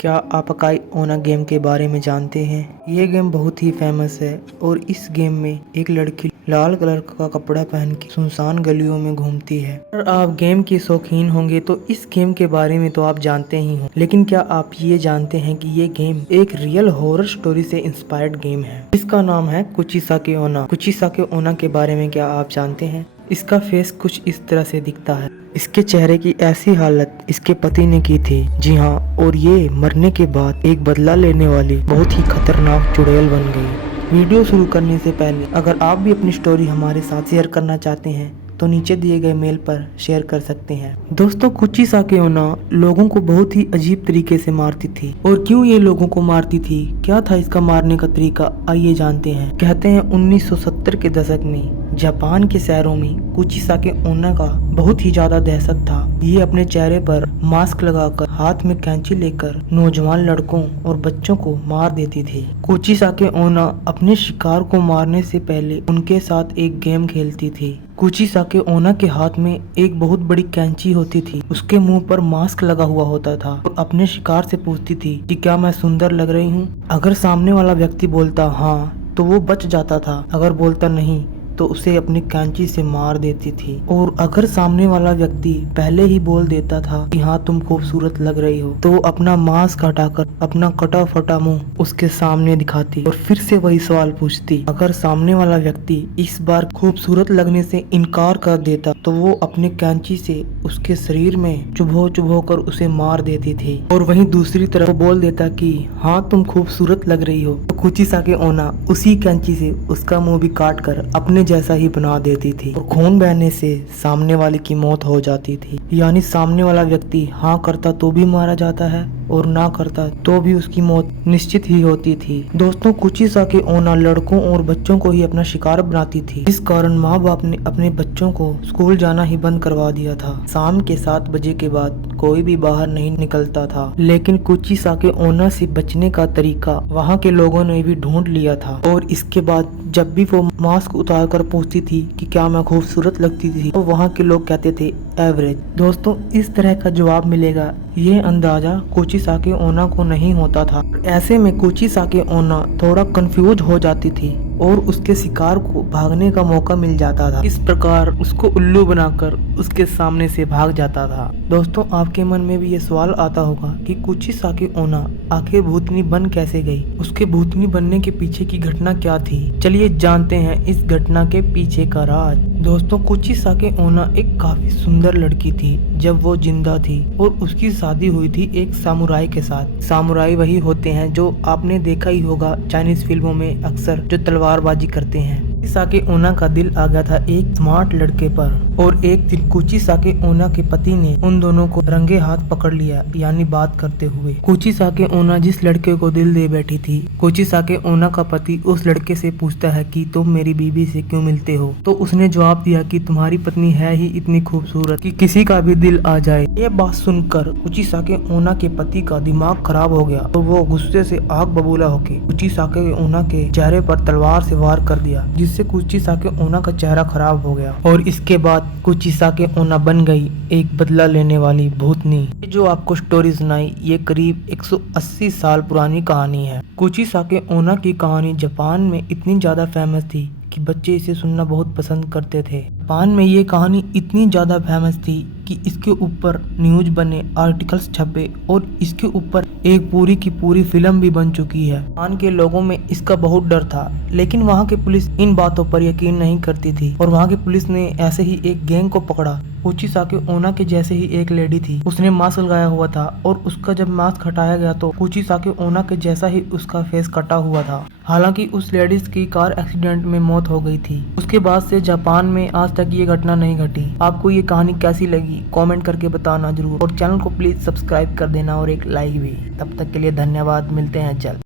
क्या आप अकाई ओना गेम के बारे में जानते हैं? ये गेम बहुत ही फेमस है और इस गेम में एक लड़की लाल कलर का कपड़ा पहन के सुनसान गलियों में घूमती है। अगर आप गेम के शौकीन होंगे तो इस गेम के बारे में तो आप जानते ही हो, लेकिन क्या आप ये जानते हैं कि ये गेम एक रियल हॉरर स्टोरी से इंस्पायर्ड गेम है। इसका नाम है कुचिसाकी ओना। कुचिसाकी ओना के बारे में क्या आप जानते हैं? इसका फेस कुछ इस तरह से दिखता है। इसके चेहरे की ऐसी हालत इसके पति ने की थी। जी हाँ, और ये मरने के बाद एक बदला लेने वाली बहुत ही खतरनाक चुड़ैल बन गई। वीडियो शुरू करने से पहले अगर आप भी अपनी स्टोरी हमारे साथ शेयर करना चाहते हैं तो नीचे दिए गए मेल पर शेयर कर सकते हैं। दोस्तों, कुचिसाकी ओना लोगों को बहुत ही अजीब तरीके से मारती थी। और क्यों ये लोगों को मारती थी, क्या था इसका मारने का तरीका, आइए जानते हैं। कहते हैं 1970 के दशक में जापान के शहरों में कुचिसाकी ओना का बहुत ही ज्यादा दहशत था। ये अपने चेहरे पर मास्क लगाकर हाथ में कैंची लेकर नौजवान लड़कों और बच्चों को मार देती थी। कुचिसाकी ओना अपने शिकार को मारने से पहले उनके साथ एक गेम खेलती थी। कुचिसाकी ओना के हाथ में एक बहुत बड़ी कैंची होती थी। उसके मुंह पर मास्क लगा हुआ होता था और अपने शिकार से पूछती थी कि क्या मैं सुंदर लग रही हूँ। अगर सामने वाला व्यक्ति बोलता हाँ तो वो बच जाता था, अगर बोलता नहीं तो उसे अपनी कैंची से मार देती थी। और अगर सामने वाला व्यक्ति पहले ही बोल देता था कि हाँ तुम खूबसूरत लग रही हो, तो अपना मास्क हटाकर अपना कटा फटा मुंह उसके सामने दिखाती और फिर से वही सवाल पूछती। अगर सामने वाला व्यक्ति इस बार खूबसूरत लगने से इनकार कर देता तो वो अपनी कैंची से उसके शरीर में चुभो कर उसे मार देती थी। और वहीं दूसरी तरफ बोल देता कि हाँ तुम खूबसूरत लग रही हो, तो कुचिसाकी ओना उसी कैंची से उसका मुंह भी काट कर अपने जैसा ही बना देती थी। और खून बहने से सामने वाले की मौत हो जाती थी। यानी सामने वाला व्यक्ति हाँ करता तो भी मारा जाता है और ना करता तो भी उसकी मौत निश्चित ही होती थी। दोस्तों, कुचिसाकी ओना लड़कों और बच्चों को ही अपना शिकार बनाती थी, इस कारण माँ बाप ने अपने बच्चों को स्कूल जाना ही बंद करवा दिया था। शाम के 7 बजे के बाद कोई भी बाहर नहीं निकलता था। लेकिन कुचिसाकी ओना से बचने का तरीका वहाँ के लोगों ने भी ढूंढ लिया था। और इसके बाद जब भी वो मास्क उतार कर पूछती थी कि क्या मैं खूबसूरत लगती थी, तो वहाँ के लोग कहते थे एवरेज। दोस्तों, इस तरह का जवाब मिलेगा ये अंदाजा कुचिसाकी ओना को नहीं होता था। ऐसे में कुचिसाकी ओना थोड़ा कंफ्यूज हो जाती थी और उसके शिकार को भागने का मौका मिल जाता था। इस प्रकार उसको उल्लू बनाकर उसके सामने से भाग जाता था। दोस्तों, आपके मन में भी ये सवाल आता होगा कि कुचिसाकी ओना आखिर भूतनी बन कैसे गई, उसके भूतनी बनने के पीछे की घटना क्या थी। चलिए जानते हैं इस घटना के पीछे का राज। दोस्तों, कुचिसाकी ओना एक काफी सुंदर लड़की थी जब वो जिंदा थी और उसकी शादी हुई थी एक सामुराई के साथ। सामुराई वही होते हैं जो आपने देखा ही होगा चाइनीज फिल्मों में अक्सर, जो तलवारबाजी करते हैं। कुचिसाकी ओना का दिल आ गया था एक स्मार्ट लड़के पर और एक दिन कुचिसाकी ओना के पति ने उन दोनों को रंगे हाथ पकड़ लिया, यानी बात करते हुए। कुचिसाकी ओना जिस लड़के को दिल दे बैठी थी, कुचिसाकी ओना का पति उस लड़के से पूछता है कि तुम मेरी बीवी से क्यों मिलते हो, तो उसने जवाब दिया कि तुम्हारी पत्नी है ही इतनी खूबसूरत कि किसी का भी दिल आ जाए। ये बात सुनकर कुचिसाकी ओना के पति का दिमाग खराब हो गया और वो गुस्से से आग बबूला होके कुचिसाकी ओना के चेहरे पर तलवार से वार कर दिया, जिससे कुचिसाकी ओना का चेहरा खराब हो गया। और इसके बाद कुचिसाकी ओना बन गई एक बदला लेने वाली भूतनी। जो आपको स्टोरी सुनाई ये करीब 180 साल पुरानी कहानी है। कुचिसाकी ओना की कहानी जापान में इतनी ज्यादा फेमस थी कि बच्चे इसे सुनना बहुत पसंद करते थे। जापान में ये कहानी इतनी ज्यादा फेमस थी कि इसके ऊपर न्यूज बने, आर्टिकल्स छपे और इसके ऊपर एक पूरी की पूरी फिल्म भी बन चुकी है। जापान के लोगों में इसका बहुत डर था, लेकिन वहाँ की पुलिस इन बातों पर यकीन नहीं करती थी और वहाँ की पुलिस ने ऐसे ही एक गैंग को पकड़ा। कुचिसाकी ओना के जैसे ही एक लेडी थी, उसने मास्क लगाया हुआ था और उसका जब मास्क हटाया गया तो कुचिसाकी ओना के जैसा ही उसका फेस कटा हुआ था। हालांकि उस लेडीज की कार एक्सीडेंट में मौत हो गई थी। उसके बाद से जापान में आज तक ये घटना नहीं घटी। आपको ये कहानी कैसी लगी कमेंट करके बताना जरूर और चैनल को प्लीज सब्सक्राइब कर देना और एक लाइक भी। तब तक के लिए धन्यवाद, मिलते हैं जल्द।